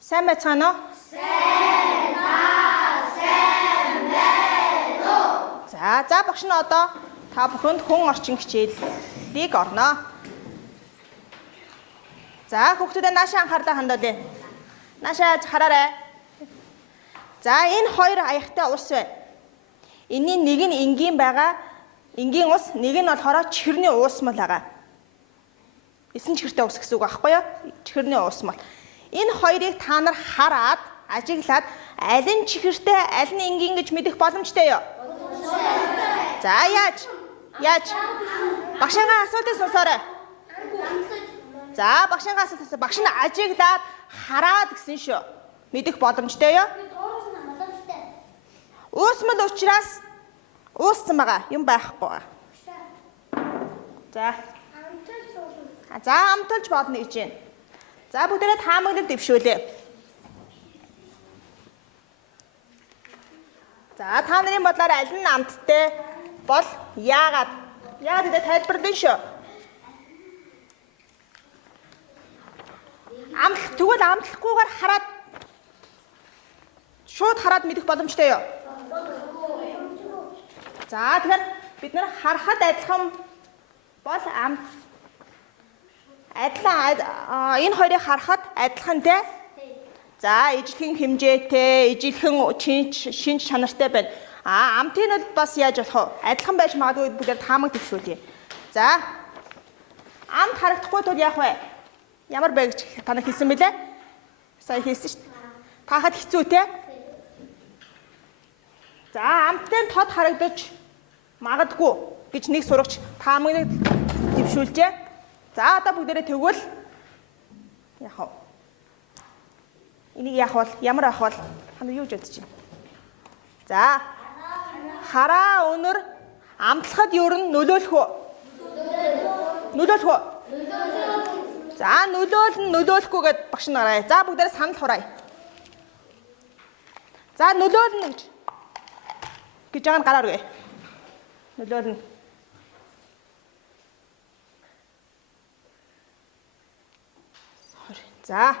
Сайн байцгаана уу? Сайн байна уу? За багш нь одоо та бүхэнд хүн орчин хичээлийг орноо. За хүүхдүүдээ наашаа анхаарлаа хандуулъя. Наашаа хараарай. За энэ хоёр аягтай ус байна. Энийн нэг нь энгийн байгаа. Энгийн ус, нэг нь болохоор чихэрний уусмал байгаа. 9 чихэртэй ус гэсэн үг аахгүй юу? Чихэрний уусмал. Энэ хоёрыг та нар хараад, ажиглаад аль нь чихэртэй, аль нь энгийн гэж мэдэх боломжтой юу? За яаж? Багшингаа асуултыг сонсоорой. За багшингаа асуултаас багш нь ажиглаад хараад гэсэн шүү. Мэдэх боломжтой юу? Уусмал учраас ууссан байгаа юм байхгүй. За амталж болно гэж байна. За бүгдээрээ таамаглал дэвшүүлээ. За та нарын бодлоор аль нь амттай бол яагаад гэдэг тайлбарлана шүү. Тэгвэл амтлахгүйгээр хараад шууд хараад мэдэх боломжтой юу? За тэгэхээр бид нар харахад адилхан бол энэ хоёрыг харахад адилхантай. За ижлэхэн хэмжээтэй, ижлэхэн шинж чанартай байна. Амтын бол бас яаж болох вэ? Адилхан байж магадгүй бүгд таамаг дэвшүүлье. За амт харагдахгүй тул яах вэ? Ямар бэ гэж та нар хэлсэн бэлээ? Сая хэлсэн шүү дээ. Таахад хэцүү те? За амттай тод харагдаж магадгүй гэж нэг сурагч таамаг дэвшүүлжээ. За одоо бүгдээрээ тэгвэл яах вэ? Энийг яах вэ? Ямар авах вэ? Та нар юу гэж бодож байна? За хараа өнөр амтлахад юу нөлөөлөх үү? Нөлөөлөх үү? За нөлөөлөхгүй гэд багш нараа. За бүгдээрээ санал хураая. За нөлөөлнө гэж байгаа нь гараар үгүй. Нөлөөлнө. За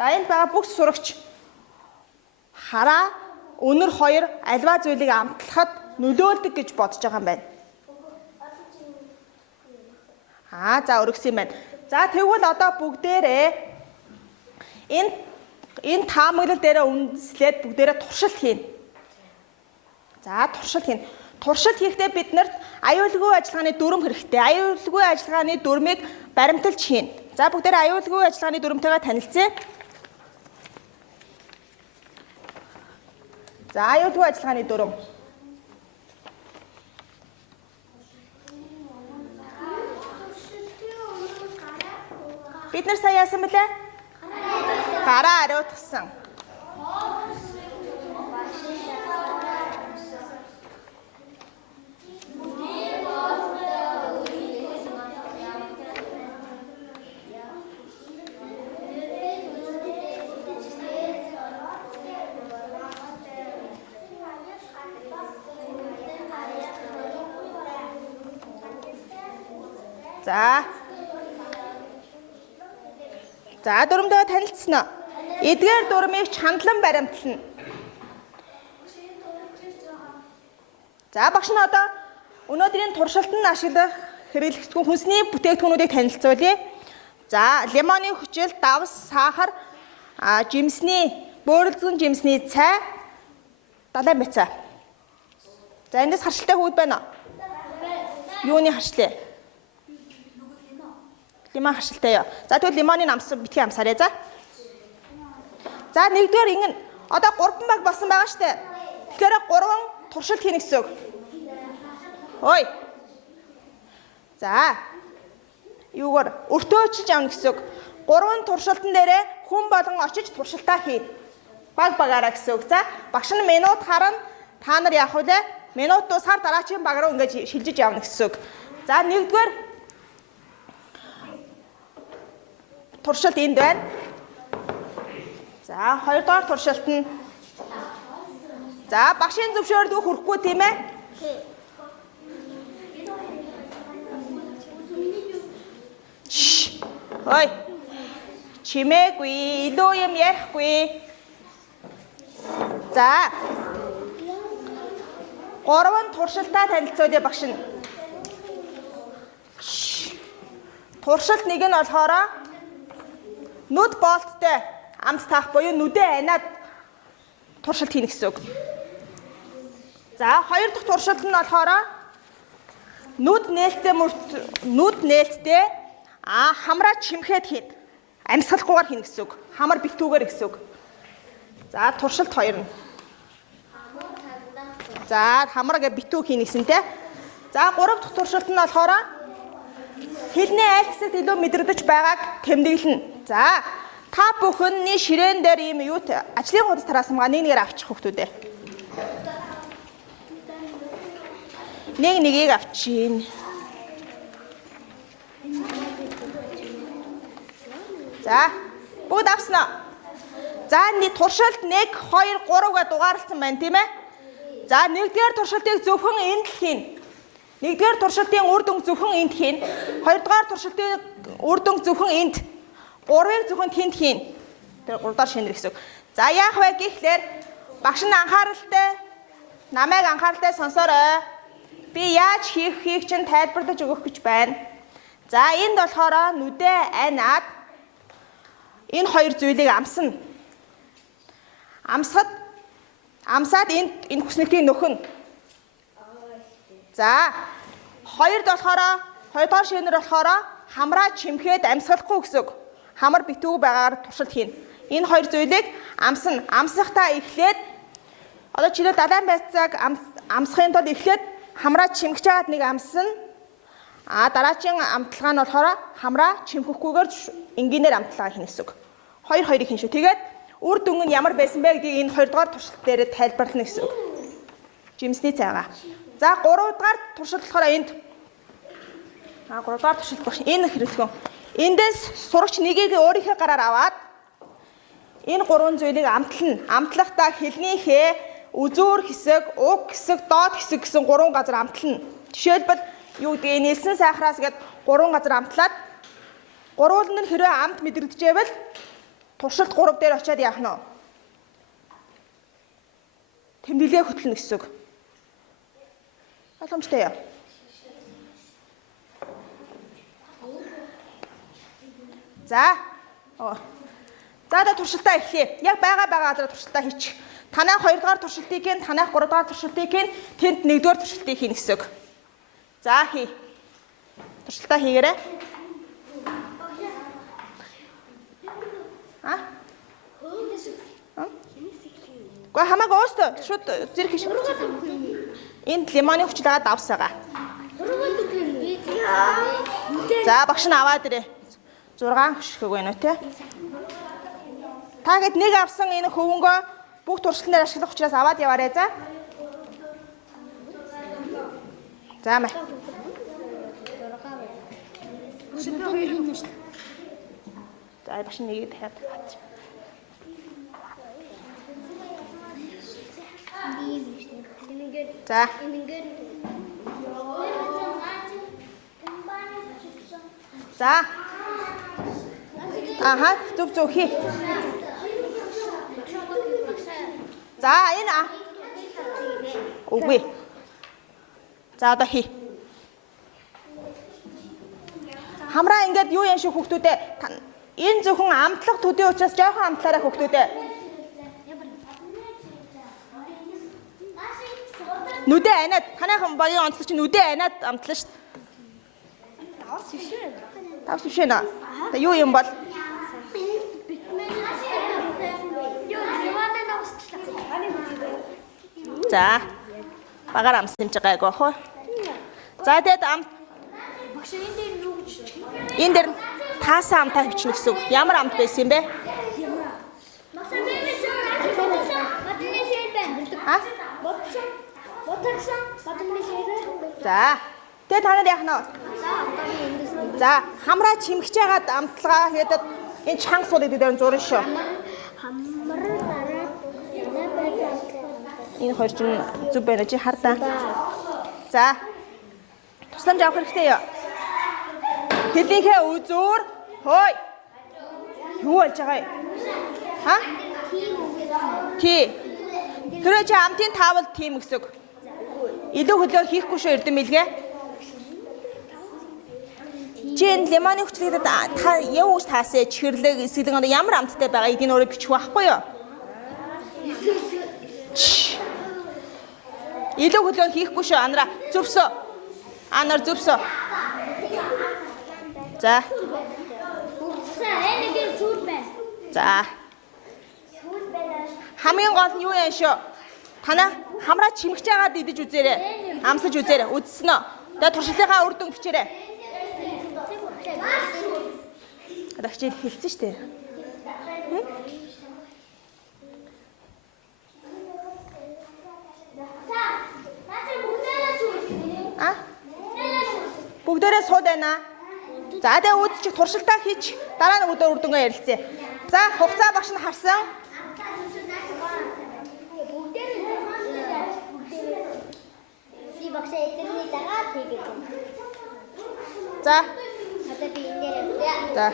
энэ байгаа бүх сурагч хараа өнөр хоёр альва зүйлийг амтлахад нөлөөлдөг гэж бодож байгаа юм байна. За өргөсөн юм байна. За тэгвэл одоо бүгдээрээ энэ таамаглал дээрээ үндэслээд бүгдээрээ туршилт хийнэ. За туршилт хийнэ. Туршилт хийхдээ бид нарт аюулгүй ажиллагааны дүрм хэрэгтэй. Аюулгүй ажиллагааны дүрмийг баримталж хийнэ. За бүгдээрээ аюулгүй ажиллагааны дүрмтэйгээ танилцъя. За аюулгүй ажиллагааны дүрм. Бид нар сая яасан бэлээ? Гараа ариутгасан. За дүрмдөө танилцсан уу? Эдгээр дүрмийг чандлан баримтлана. За багш нь одоо өнөөдрийн туршилтанд ашиглах хэрэглэгдэхүүн хүнсний бүтээгдэхүүнүүдийг танилцуулъя. За лимоны хүчил, давс, сахар, бөөрөлзгөн жимсний цай, далайн бяцаа. За эндээс харшилтай хүүд байна уу? Юуны харшлаа? Лимон харшилтай юу? За тэгвэл лимоны битгий амсаарай за. За нэгдүгээр ингэн одоо 3 баг болсон байгаа штэ. Тэгэхээр 3 туршилт хийнэ гэсэн үг. Ой. За. Юугаар өртөөчж авна гэсэн үг. 3 туршилтан дээрээ хүн болгон очиж туршилтаа хийнэ. Баг багаараа гэсэн үг. За багш нь минут харна. Та нар яах вэ? Минут дуусахаар дараагийн баг руу ингэж шилжиж явна гэсэн үг. За нэгдүгээр туршилт энд байна. За хоёрдугаар туршилт нь. За багшийн зөвшөөрлөг хүрэхгүй тийм ээ? Ой. Чимээгүй, илүү юм ярихгүй. За. 3 туршилтаа танилцуулъя багш нь. Туршилт нэг нь болохоор нүд болттой амт таах буюу нүдээ анаад туршилт хийнэ гэсэн үг. За, 2 дахь туршилт нь болохоор нүд нээлттэй хамраа чимхэд хийн. Амьсгалахгүйгээр хийнэ гэсэн үг. Хамар битүүгээр гэсэн үг. За, туршилт 2 нь. За, хамраа битүү хийнэ гэсэн те. За, 3 дахь туршилт нь болохоор хэлний аль хэсэгт илүү мэдрэгдэж байгааг тэмдэглэнэ. За, та бүхний ширээн дээр ийм юу ажлын хуудас тараасамгаа нэг-нэгээр авчих хүүхдүүдээ. Нэг-нэгийг авчихин. За, бүгд авснаа. За, туршилт 1, 2, 3 гэж дугаарлсан байна, тийм ээ? За, 1-р туршилтыг зөвхөн энд л хийнэ. 1-р туршилтын үр дүн зөвхөн энд хийнэ. 2-р туршилтын үр дүн зөвхөн энд. 3-ыг зөвхөн тэнд хийнэ. Тэр 3-аар шинээр гэсэн үг. За, яах вэ гэхлээр багш нь анхааралтай намайг анхааралтай сонсоорой. Би яаж хийхийг чинь тайлбарлаж өгөх гэж байна. За, энд болохоор нүдээ анаад энэ 2 зүйлийг амсна. Амсаад энэ хүснэгтийг нөхөн. За, 2-д болохоор 2-р шинээр болохоор хамраа чимхэд амьсгалахгүй гэсэн үг. Хамар битүү байгаагаар туршилт хийнэ. Энэ 2 зүйлийг амсна. Амсахтаа эхлээд одоо чирээ далайн байцааг амсахын тулд эхлээд хамраа чимгэж байгаад нэг амсна. Дараагийн амтлагаа нь болохоор хамраа чимхэхгүйгээр энгийнээр амтлагаа хийнэ гэсэн үг. 2-2-ыг хийн шүү. Тэгээд үр дүн нь ямар байсан бэ гэдгийг энэ 2-р туршилт дээр тайлбарлана гэсэн үг. Жимсний цайгаа. За, 3-р туршилт болохоор энд 3-р туршилт багш энэ хэрэглэн. Эндээс сурагч нэгийг өөрийнхөө гараар аваад энэ 3 зүйлийг амтлана. Амтлахдаа хэлнийхээ үзүүр хэсэг, уг хэсэг, доод хэсэг гэсэн 3 газар амтлана. Жишээлбэл юу гэдэг нэлсэн сайхраас гээд 3 газар амтлаад гурвуулн нь хэрвээ амт мэдрэгдэжээвэл туршилт 3 дээр очиад яах нь вэ? Тэмдэглээ хөтлөнө гэсэн үг. Ойлгомжтой яа. За. За, туршилтаа эхлэе. Яг байгаа газараа туршилтаа хийчих. Танай 2-р туршилтыг хийн, танай 3-р туршилтыг хийн, тэнд 1-р туршилтыг хийнэ гэсэн үг. За, хий. Туршилтаа хийгээрэй. Гэхдээ хамаагүй өстө шууд зэрэг хийж. Энд лимоны хүчил аваад авсаага. За, багш нь аваад ирээ. 6 хөшгөг байна уу те? Та гэд нэг авсан энэ хөвөнгөө бүх туршилтнаар ашиглах учраас аваад яваарай за. За мэ. За, багш нэгийг дахиад хаач. За. За. Зүг хий. За, энэ үгүй. За, одоо хий. Хамраа ингээд юу юм шиг хүүхдүүдээ энэ зөвхөн амтлах төдий учраас жоохон амтлаараа хүүхдүүдээ. Нүдээ анаад танайхан багийн онцлог чинь нүдээ анаад амтлаа шүү дээ. Тавс биш ээ. Та юу юм бол? За. Багаар амсан ч гайгүй хоо. За, тэгээд амт багш энэ дээр юу гэж? Энэ дээр таасан амтаа бичнэ гэсэн үг. Ямар амт байсан юм бэ? За. Тэгээд та нар яах нь вэ? За, хамраа чимгэж байгаад амтлагаа хийгээд энэ чанга суулыг дээр зурна шүү. Энэ хоёр чинь зүг байна чи хардаа. За. Тусламж авах хэрэгтэй юу? Хэлнийхээ үзүүр, Хөөе. Юу болж байгаа юм? Ха? Тий. Тэрэ чи амтын таавал тийм гэсэн. Илүү хөлөөр хийхгүй шүү эрдэм билгээ. Чин лимоны хүчлэгдээд та яв ус таасаа чихэрлэг эсгэлэн ямар амттай байгаа эдийн өөрөө бичих байхгүй юу? Илүү хөлөөр хийхгүй шүү анараа зөвсөө. Анар зөвсөө. За. За. Хамгийн гол нь юу юм шүү? Танаа хамраа чимгэж байгаад идэж үзээрэй. Амсаж үзээрэй. Үзсэн үү? Тэгээ туршлагынхаа үр дүн бичээрэй. Адагчид хэлсэн шүү дээ. А? Бүгдээрээ сууд байна. За тэгээ үзчих туршилтаа хийч дараа нь өдөр үр дүнгээ ярилцъя. За хугацаа багш нь харсан. За. За.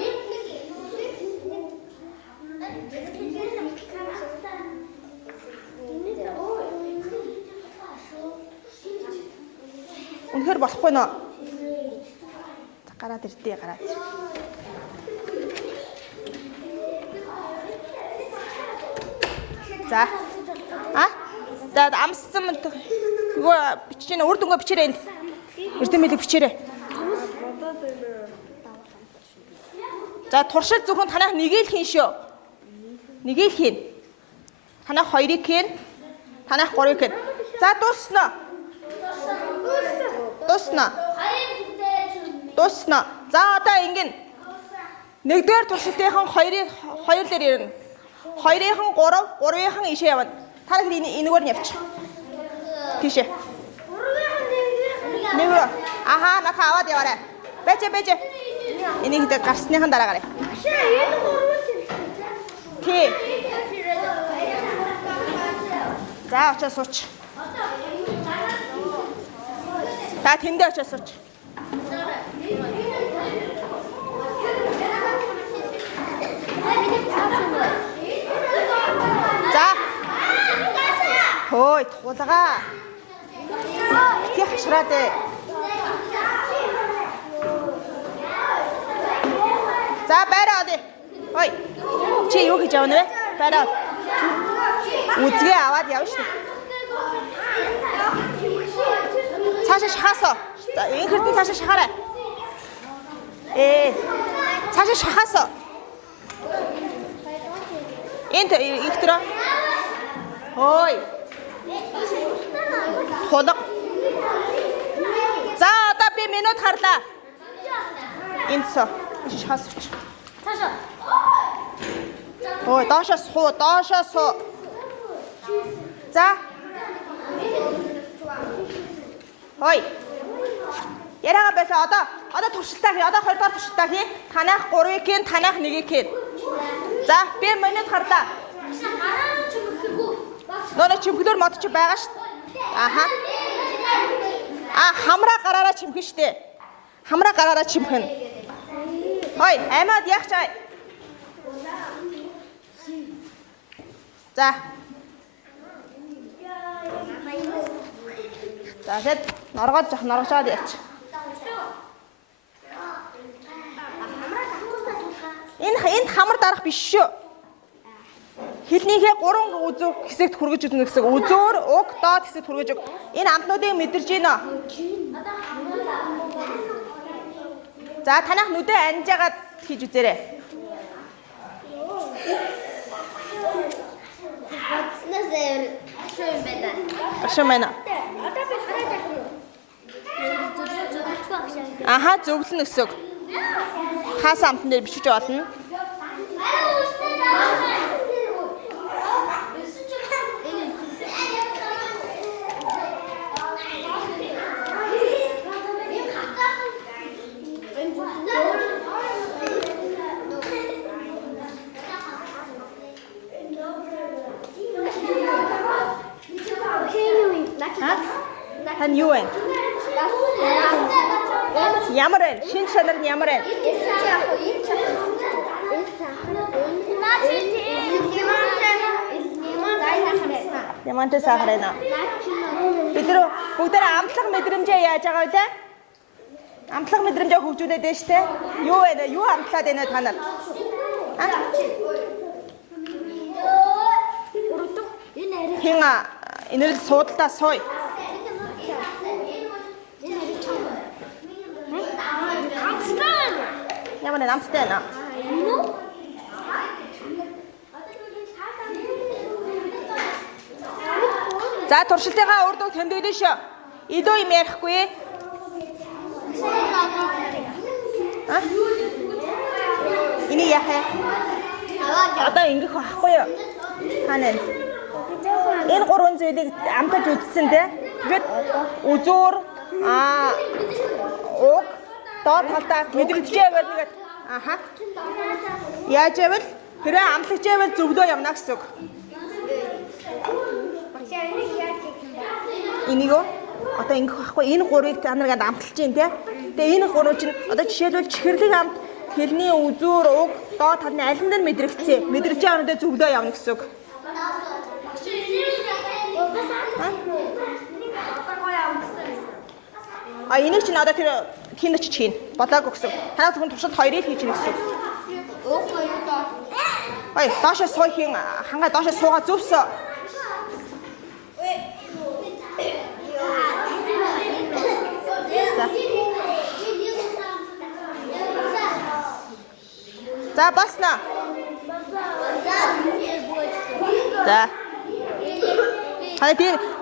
Үнэхээр болохгүй нөө. Гараад ирдээ гараад. За. А? За амссан юу бичиж үр дүнгээ бичээрэй энд. Эрдэмэлэг бичээрэй. За туршил зөвхөн танах нэгийг хийн шүү. Нэгийг хийн. Танах хоёрыг хийн. Танах гурыг хийн. За дуусна. Дуусна. Дуусна. За одоо ингэн. Нэгдүгээр туршилтынхан хоёр дээр ирнэ. Хоёрынхан 3, гурвынхан ишээ явна. Та нар энэгээр нь явчих. Тийшээ. Нэврэ. Аха, наха аваад яваарай. Бэж. Энийг дэ гарсныхан дараа гараа. Тий. За очиж сууч. Та тэндээ очиж сууч. За. Хөөе, тулгаа. Их хашраад ээ. За байраад. Ой. Чи юу хийж явна вэ? Байраад. Үзгээ аваад явна шүү. Цаашаа шахаасаа. За энхэрдэн цаашаа шахаарай. Цаашаа шахаасаа. Энд их төрөө. Ой. Холог. За одоо би минут харлаа. Энд соо. Шахаасч. Цаашаа. Ой, доошоо суу. За. Ой. Яриага байсаа одоо туршилтаа хий. Одоо 2 дахь туршилтаа хий. Танах 3-ыг хийн, танах 1-ыг хийн. За, би минут харлаа. Нөө чимхлэр мод чи байгаа шүү. Аха. Хамраа гараараа чимхэн штэ. Хамраа гараараа чимхэн. Ой, аймаад яг чай. За. За, тэгэд норгожоод яач. Энэ хамар дарах биш шүү. Хэлнийхээ 3 үзүүр хэсэгт хүргэж өгнө гэсэн. Үзүүр, уг, доод хэсэгт хүргэж өг. Энэ амтнуудыг мэдэрж гинэ. За танах нүдэ анжаагаад хийж үзээрэй. Ашиг байна. Аха, зөвлөн өсөг. Хаасан амтан дээр бичиж олно. Хан юу вэ? Ямар вэ? Шинэ шанар нь ямар вэ? Мантай сахарна. Бид нар бүгдээ амтлах мэдрэмжээ яаж байгаа вэ? Амтлах мэдрэмжээ хөгжүүлээд байна шүү дээ. Юу вэ? Юу амтлаад байна та нар? Хин энэрл суудалтаа сууя. Ямар намттай байна? За туршилтынхаа үр дүн тэмдэглэн шүү. Идөө юм ярихгүй. Энийг яахаа? Одоо ингэх байхгүй юу? Ханаа. Энэ гурван зүйлийг амтаж үзсэн те. Тэгэд үзүүр уг доод талдаа мэдрэгдэжээвэл нэгэд аха. Яаж яавал хэрэг амтлагжээвэл зөвдөө явна гэсэн үг. Энийг одоо ингэх байхгүй. Энэ гурвыг та нар гээд амталж гин те. Тэгээ энэ гурав чинь одоо жишээлбэл чихэрлэг амт хэлний үзүүр уг доод талны аль нь мэдрэгдсэн. Мэдрэгдэж байгаа нүдэ зөвдөө явна гэсэн үг. Энийг чинь одоо тэр хин очиж хийн. Болоогүй гэсэн. Танаа зөвхөн туршилт хоёрыг хийж гин гэсэн. Ой, доошоо суух хин хангаа доошоо суугаа зүвсөө. За басна. За.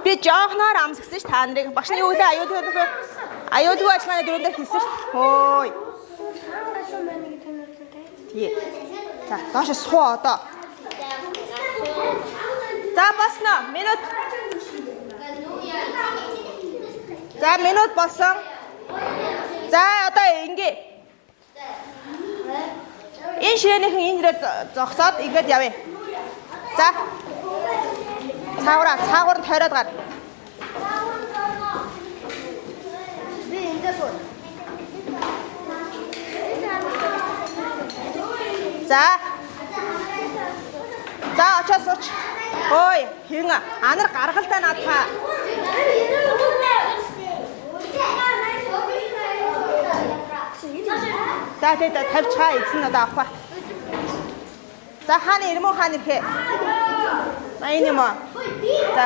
Би жоохноор амсгсан ш та нарыг багшны үгдээ аюулгүй ажиллагааны дөрөв дээр хэлсэн ш. Хөөй. Тий. За доошо суу одоо. За басна. Минут. За минут болсон. За одоо ингээ. Энэ ширээнийхэн энэ дээрээ зогсоод ингээд явъя. За. Цаагуур тойроод гар. Би эндээ суу. За. За очоо сууч. Ой, хин анар гаргалтай наадхаа. За тэгээд тавьж хаа эзэн надад авах. За хааны ирмүү хаан ирэхээ. Айн юм аа. За.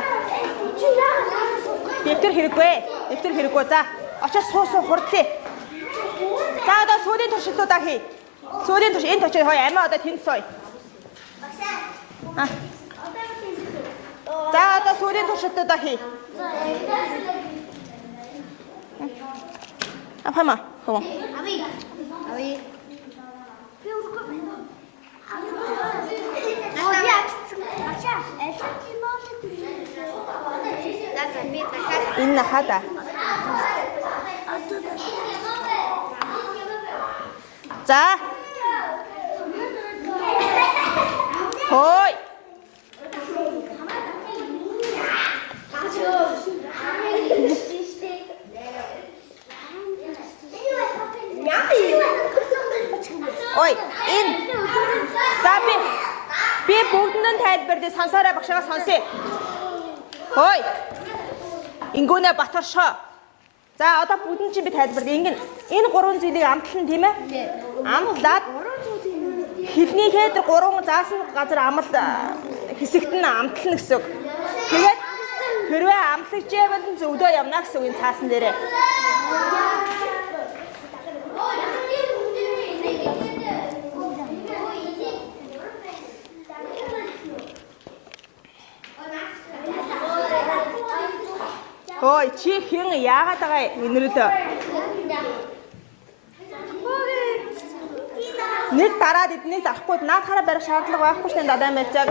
Дэвтэр хэрэггүй. За очоод суу хурдлаа. За одоо сүүлийн туршилтуудаа хий. Сүүлийн турш энэ точоо хой амиа одоо тэнд сууя. За одоо сүүлийн туршилтуудаа хий. Апама. Хөө. Ави. Би урко. Энэ хата. За. Хой. Ой, энэ. За би бүгдэнд тайлбарлая сонсоорой багшаа сонсъё. Хой. Ингүүнэ Батаршоо. За одоо бүгдэнд чинь би тайлбарлая. Энэ гурван зүйлийг амтлан тийм ээ? Амтлаад хэлнийхээ тэр гурван заасан газар амал хэсэгт нь амтлана гэсэн үг. Тэгээд хэрвээ амтлагжээвэл зөвдөө явна гэсэн үг энэ цаасан дээрээ. Ой, чи хин яагаад байгаа өнөрөлөө? Нэг дараад эднийг авахгүй наадахаараа барих шаардлага байхгүй шүү дээ дадаа мэцэг.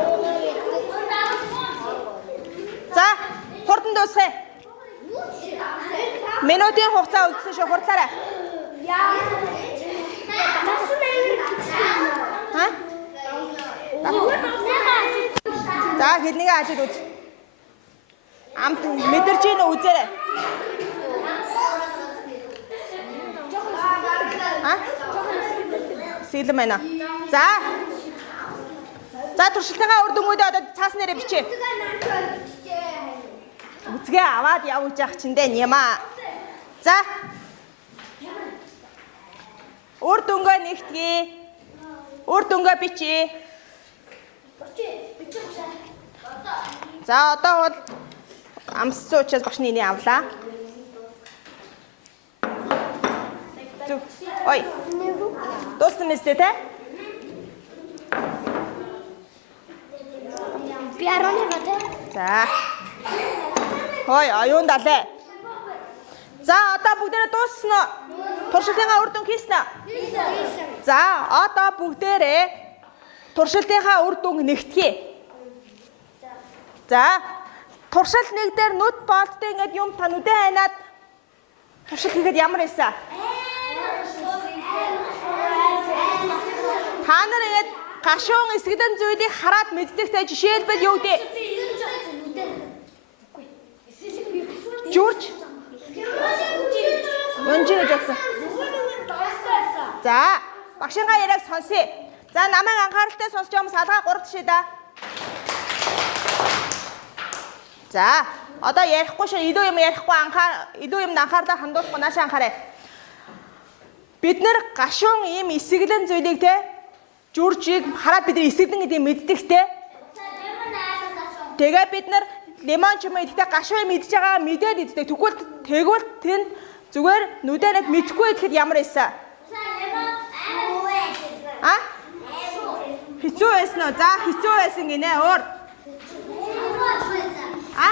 За, хурдан дуусгая. Минутын хугацаа үлдсэн шүү хурдлаарай. Ха? За, хэлнийгээ ажил үз. Амт мэдэрч ийн үзээрэй. Сэлэн байна. За туршилтынхаа үр дүнгуудаа одоо цаасан нэрээ бичээ. Үзгээ аваад явж явах чиндээ нямаа. За. Үр дүнгээ нэгтгэе. Үр дүнгээ бичье. За одоо бол амссан учраас багш нэний авлаа. Зүг. Ой. Дууссан мэт те? Би 11 те. За. Хой, аюун далээ. За, одоо бүгдээрээ дууссан уу? Туршилтынхаа үр дүн хийсэн үү? За, одоо бүгдээрээ туршилтынхаа үр дүнг нэгтгэе. За, туршилт нэг дээр нүд болттой ингээд юм та нүдээ хайнаад туршилт хийгээд ямар байсан? Та нар ингээд гашуун эсгэлэн зүйлийг хараад мэддэгтэй жишээлбэл юу гэдэг? Журч. Өнжинэж явсан. За, багшингаа яриаг сонсъё. За, намайг анхааралтай сонсож байгаа хүмүүс алгаа 3 тишээ да. За, одоо ярихгүй шүү. Илүү юм ярихгүй илүү юмд анхаарлаа хандуулахгүй наашаа анхаарай. Бид нэр гашуун ийм эсгэлэн зүйлийг те журжийг хараад бид нар эсгэлэн гэдгийг мэддэгтэй. Тэгээ бид нар лимон ч юм уу идэхтэй гашуун мэдж байгаа мэдээд иддэг. Тэгвэл тэнд зүгээр нүдэнэд мэдхгүй идэхэд ямар байсан? А? Хэцүү байсан уу? За хэцүү байсан гинэ өөр. А?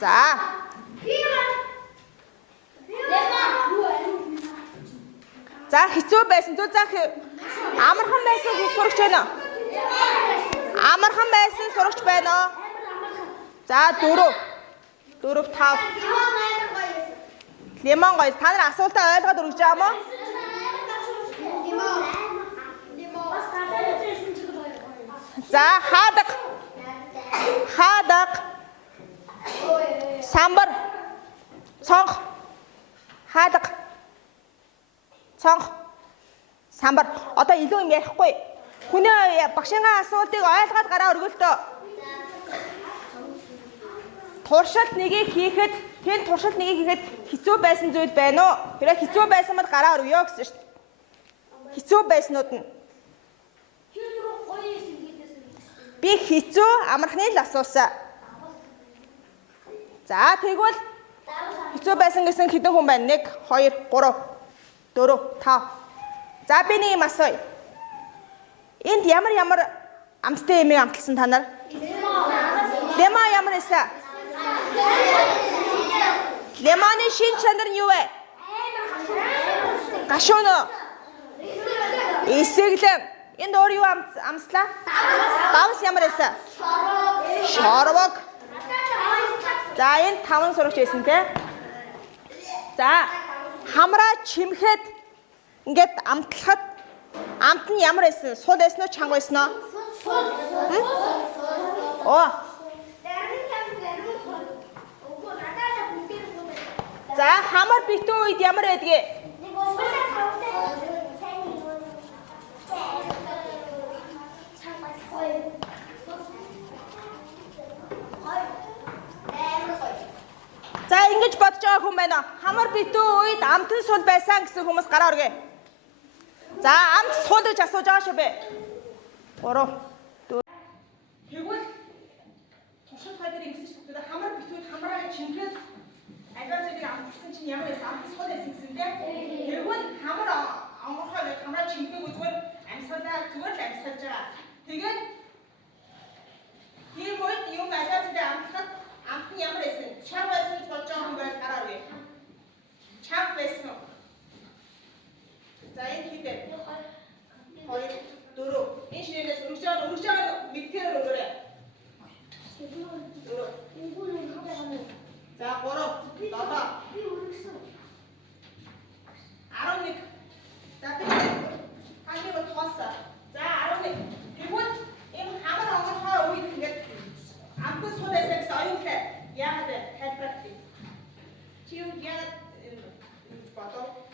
За. За хэцүү байсан. Түр за амархан байсан сурагч байна уу? Амархан байсан сурагч байна уу? За 4. 4 5. Лимон гоё. Та нар асуултаа ойлгоод өргөж байгаа мó? За хаадаг. Хаадаг. Самбар. Цонх. Хаадаг. Цонх. Самбар. Одоо илүү юм ярихгүй. Хүний багшингаа асуултыг ойлгоод гараа өргөлтөө. Туршилт нэгийг хийхэд тэнд туршилт нэгийг хийхэд хэцүү байсан зүйл байна уу? Тэрээ хэцүү байсан бол гараа өргөё гэсэн шүү дээ. Хэцүү байснууд нь. Би хэцүү амархны л асуусан. За тэгвэл хэцүү байсан гэсэн хэдэн хүн байна? 1 2 3 4 5. За би нэг юм асууя. Энд ямар амттай юм амталсан та нар? Лимон ямар эсэ? Лимоны шин чанар нь юу вэ? Гашуун уу? Эсэглэн. Энд өөр юу амслаа? Давс ямар эсэ? Шорвог. За энэ 5 сурагч байсан те. За хамраа чимхэд ингээд амтлахад амт нь ямар байсан? Сул байсан уу, чанга байсан уу? Оо. За хамар битүү үед ямар байдгийг? За ингэж бодож байгаа хүн байна уу? Хамар битүү үед амтан сул байсан гэсэн хүмүүс гараа өргөе. За амт сул гэж асууж байгаа шүү бэ. 3 4. Тэгвэл туршилт хайдар ингэсэн шүү дээ. Хамар битүүд хамраа чимгээд аливаа зүйлийг амтсан чинь ямар байсан? Амт сул байсан гэсэндээ. Тэгвэл хамар онгорхой хамраа чимгээг зүгээр амьсгалаа зүгээр л амьсгалж байгаа. Тэгээд ийм үед юм аливаа зүйлийг амтлахад амт нь ямар байсан? Чанга байсан гэж бодож байгаа хүн байл гараа өргөе. Чанга байсан уу? За энэ хийдэ. 2 4. Энэ шинээс өргөж байгаа мэдгээр өргөөрэй. 4. За 3 7. Би өргөсөн. 11. За тэгээд ханы бол тоосоо. За 11. Тэгвэл энэ хамар онгорхой үед ингээд амтсан сул байсан гэсэн оюутай яагаад тайлбарлах вэ? Чи юу яагаад бодов?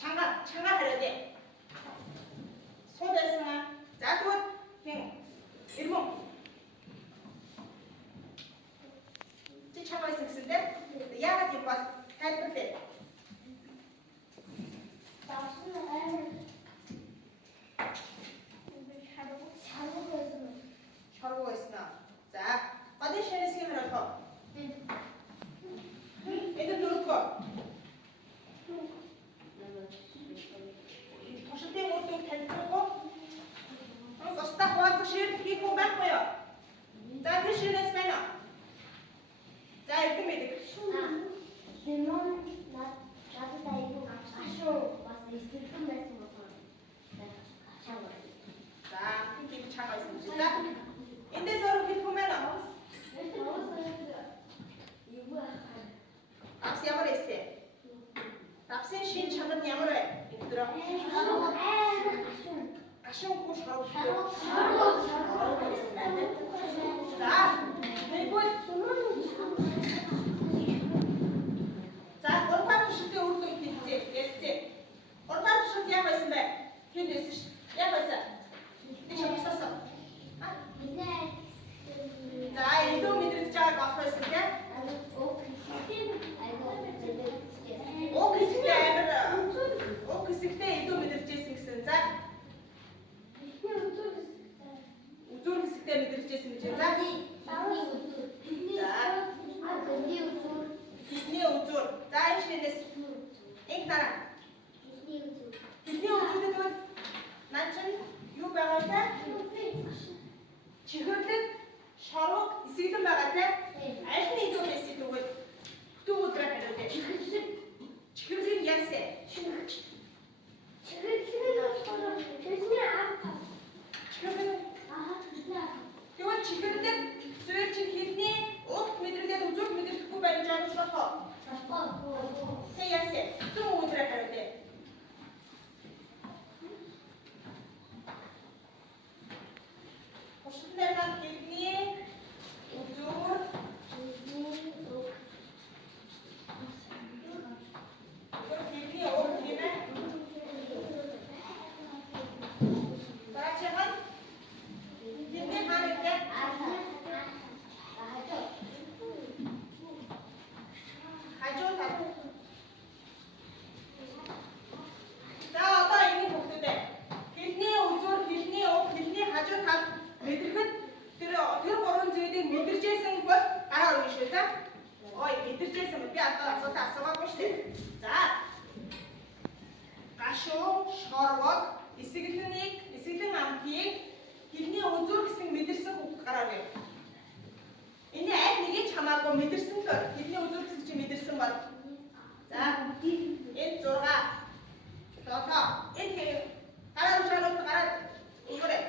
Чанга хариад. Сул байсан. За тэгвэл бол тайлбарлая. Давсан амар Шаргуу байсан аа. За, гадны шанисгийн хариулах. Энэ дөрөвдөө. Туршилтын үр дүн танилцахгүй. Бусдаа хуваалцах ширхэг хийх хүн байхгүй юу? За, тэр ширээс байна. За, эрдэм мэдээ. Лимон надад айгүй ашуу бас эсэлхэн байсан болохоор ашаа. За, тийм чагаа байсан чи. За, эндээс өөр хийх хүн байна уу? Апс ямар эсэ? Апсын шин чанар нь ямар вэ? Өдрөө. Гашуун хууш гарав. За, нэгвэл за, гурван туршилтын үр дүн хэлцээ. Гурван туршилт яг байсан бэ? Тэнд байсан шүү. Яг байсан. Тэг шамсаасан. За, илүү мэдрэгдэж байгааг авах байсан тийм. Уг хэсэгтээ илүү мэдэрчээсэн гэсэн. За. Үзүүр хэсэгтээ мэдэрчээсэн гэж. За. Хитний үзүүр. За, энэ шинээс инх дараа. Хитний үзүүртэй тэгвэл наа чинь юу байгаа те? Чихэрлэг, шорог, эсэглэн байгаа те? Аль нь илүү хэсэг тэгвэл бүтэн өдрөө хариу те? Чихэрлэг яасэ? Тэгвэл чихэрлэг зүйл чинь хитний угт мэдрэгдээд үзүүрт мэдэрдэхгүй байж байгаа ч болохоо. Тэ яасэ? Бүтэн өдрөө хариу те? Туршилтын хитний үзүүр хитний угт хэмээн дараачихад хитний хаан гэдэг хажуу тал. За, одоо энэ хүмүүстэй хитний үзүүр, хитний угт, хитний хажуу тал мэдрэхэд тэр гурван зүйлийг мэдэрчээсэн бол гараа өргөн шүү. За. Ой, мэдэрчээсэн би одоо асуултаа асуугаагүй шүү дээ. За. Гашуун, шорвог, эсэглэн амтыг хитний үзүүр гэсэн мэдэрсэн хүүхд гараа өргөө. Энэ аль нэгийг ч хамаагүй мэдэрсэн л хитний үзүүр гэсэн чи мэдэрсэн бол. За. Энэ 6 7 энэ гараа өргөөнөд гараа өргөөрэй.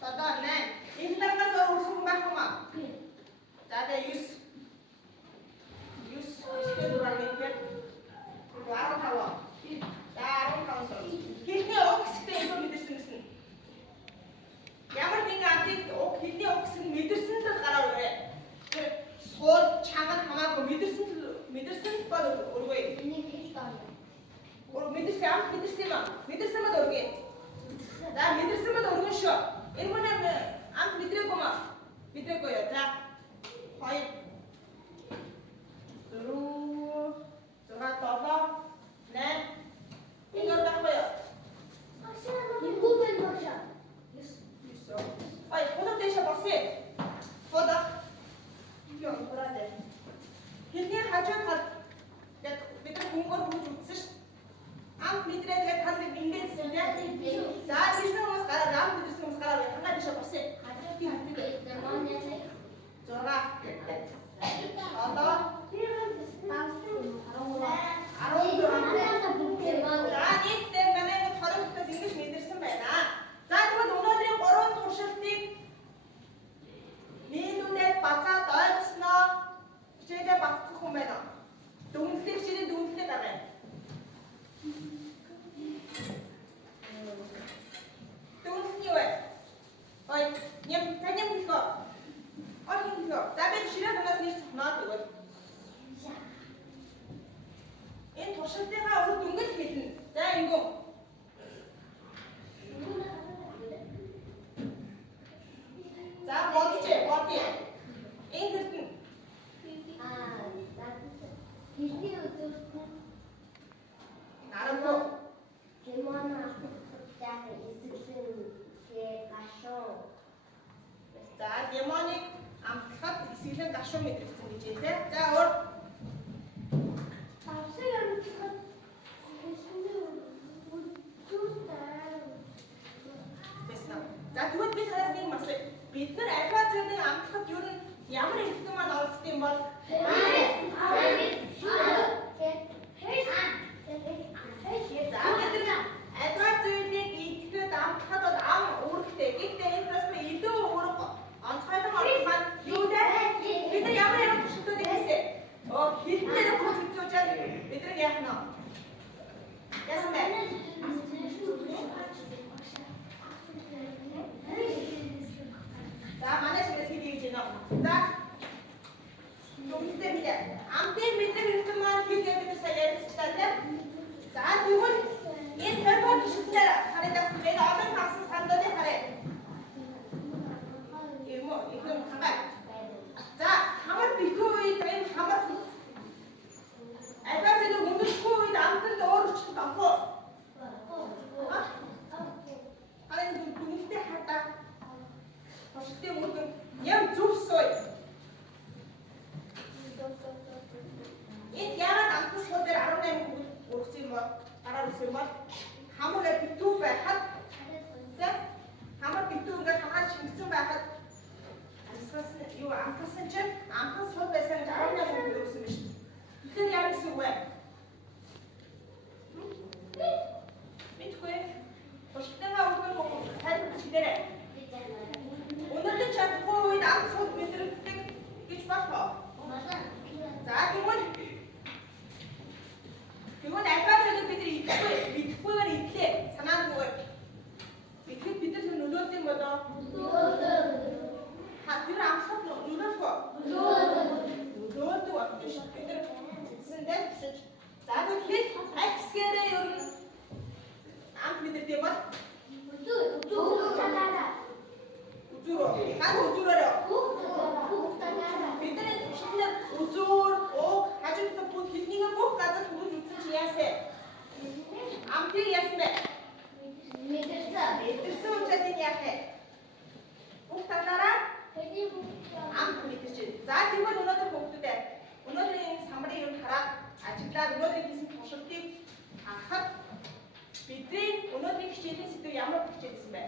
7 8 энэ дараагаас өөр үсэн байх юм аа. За тэгээ 9 15 за 15 хитний уг хэсэгтээ илүү мэдэрсэн гэсэн. Ямар нэгэн амтыг хитний уг хэсэг нь мэдэрсэн л гараа өргөе. Тэр суул чангал хамаагүй мэдэрсэн бол өргөе. Мэдэрсэн амт мэдэрсэн юм аа. Мэдэрсэн бол өргөе. За мэдэрсэн бол өргөн шүү. Энэ мөн амт мэдрээгүй маа. Мэдрээгүй яа. За 2 4 6 7 8 энэ байхгүй яа. Ой, худал дэше босъё. Худал. Юу хураатай. Хитний хажуу тал яг бид хүмүүр хүмүүж үтсэн ш. Амт мэдрээ тэгээд тал ингэсэн яа. За тийсэн хүмүүс гараа амт мэдэрсэн хүмүүс гараа хангаа дэше босъё. Хажуу хатдаг. 6 За нийтдээ манай нэг 20 минутаас ингэж мэдэрсэн байна. За тэгвэл өнөөдрийн 3 туршилтыг нийлүүлээд бацаад ойлгосноо хичээлээ багтах хүн байна. Дүгнэлтийн хичээлийн дүгнэлтээ гаргая. Дүгнэлт нь юу вэ? Ой, ням хэлгөө. За би ширээ дунаас нэр цохноо тэгвэл. Энэ туршилтынхаа үр дүнг хэлнэ. За ингэв. За бодъё. Энэ хэлнэ. яах нь? Яасан бэ? За манай шигээс хийх гэж байна. За. Нүгтэй мэдээ. Амтын мэдрэг хэрэгтэй маань хийгээ бид сая ярьцлаа тийм. За тэгвэл энэ төвөөр шүтээр хараад энэ олон хасан сандуудыг харъя. Ийм үү? Ихэнх хангаа. За хамар битүү үед энэ хамар айбаа зэрэг өндөрлөхгүй үед амтанд өөр өчтөд авах. Харин дүнэлтэй хатаа Боштой мөргөн яам зүвсөй. Энэ яагаад амтас хол дээр 18 хүүхэд өргөсөн юм бол гараар үсэх бол хамар битүү байхад тийм хамар битүү ингээд хамаар шингэсэн байхад амтас юу амтасан чинь амтас хол байсан гэж 18 хүүхэд өргөсөн байна шүү дээ. Тэгэхээр яа гэсэн үг вэ? Мэдгүй. Боштойгаа өргөн хайрч гидэрэ. Өнөөдөр чадахгүй үед амт сууд мэдрэгддэг гэж бодлоо. За тэгвэл альбаа зэрэг бид нар идэхгүйгээр идлээ. Санаандгүйгээр. Идэхэд бид нар нөлөөд юм болоо. Тэр амсах нөлөөдгөө. Нөлөөдгөө авчих шүү. Бид нар зэсэндээ түшиж. За тэгэхээр аль хэсгээрээ ер нь амт мэдэрдэг бол үзүүрөө. Бидний шинээр үзүүр, уг, хажуудтай бүх хэлнийгээ бүх газар хүргэж үзсэн чи яасан? Амтыг яасан бэ? Мэдэрсэн учраас энэ яах вэ? Бүх талаараа амт мэдэрч байна. За тэгвэл өнөөдөр хүүхдүүдээ өнөөдрийн самрын юм хараад ажиглаад өнөөдрийн хийсэн туршилтыг харахад бидний өнөөдрийн хичээлийн сэдв ямар хичээл гэсэн бэ?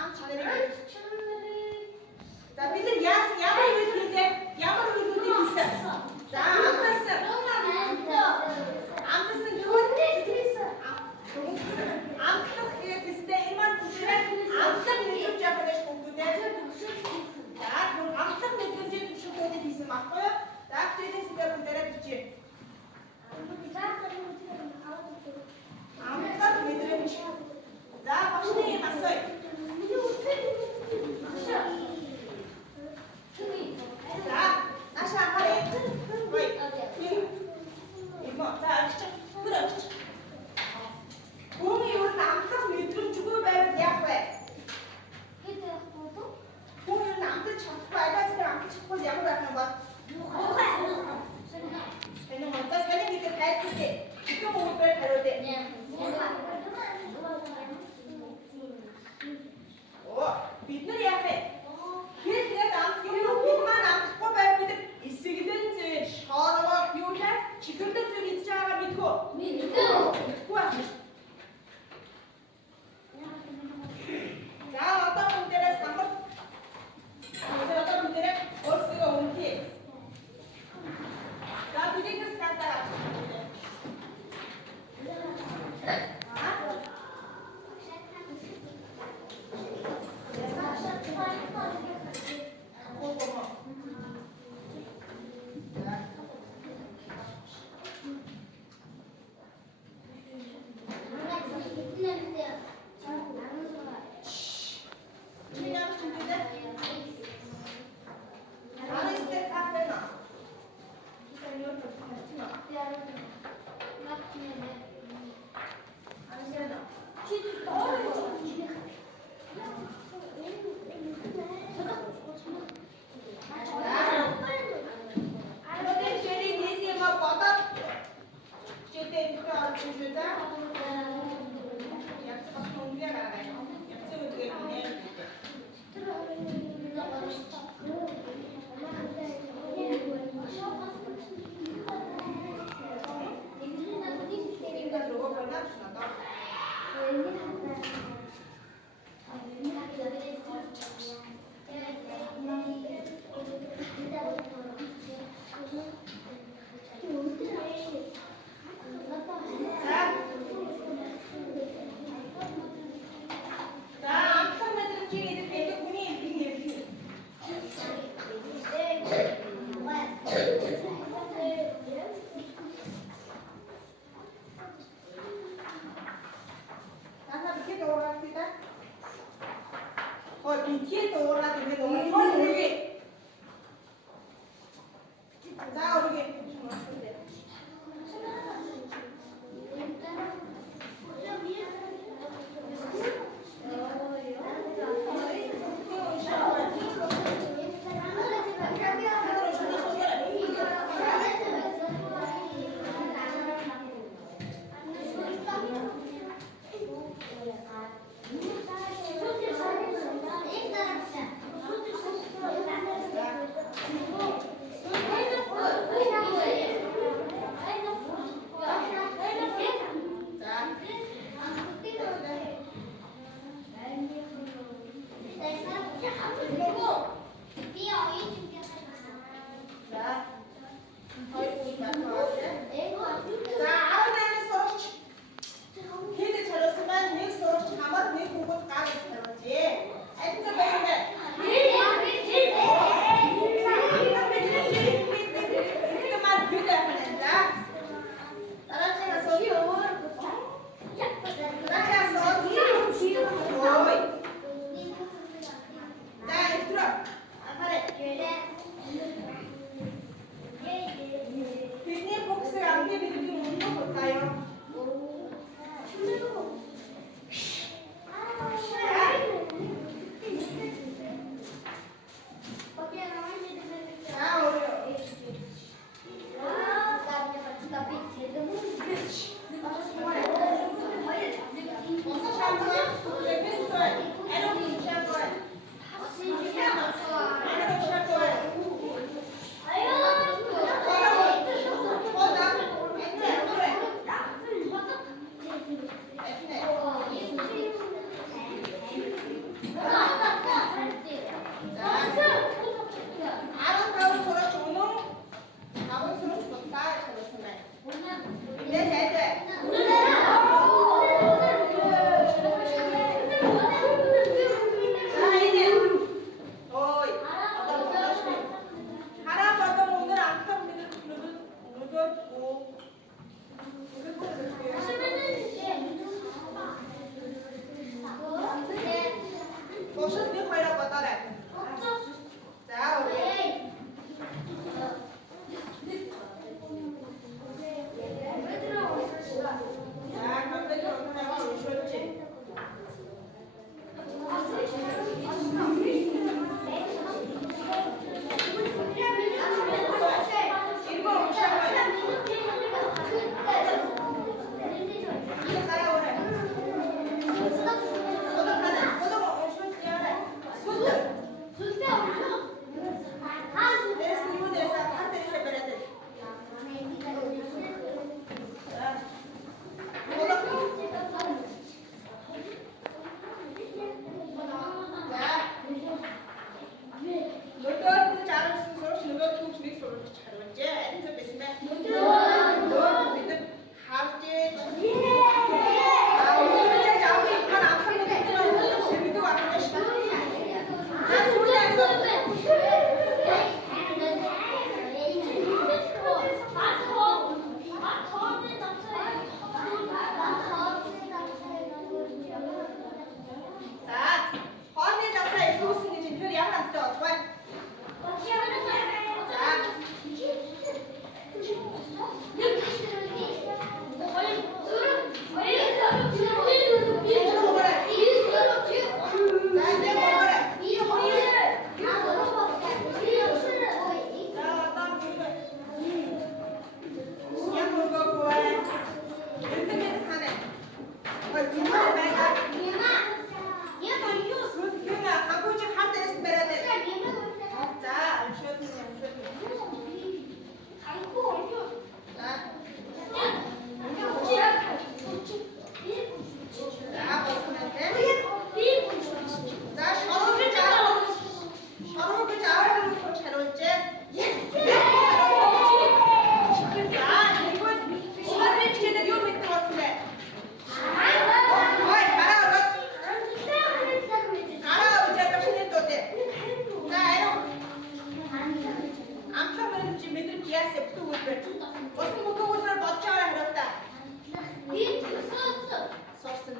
Ам чанарыг. За бид нар ямар үед хийлээ? Ямар үеүүдийг хийсэн? За амтсан. Амтсан гүн. Амтлах хийхдээ энэ маань бүгдээ амтлах мэдрэмж авах гэж бүгдээ. За амтлах мэдрэмжийн төвшөлтөд хийсэн баггүй юу? За хичээлийн сэдв бүгдээрээ бичиж. Амтлах мэдрэмж. За бошны асууя.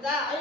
За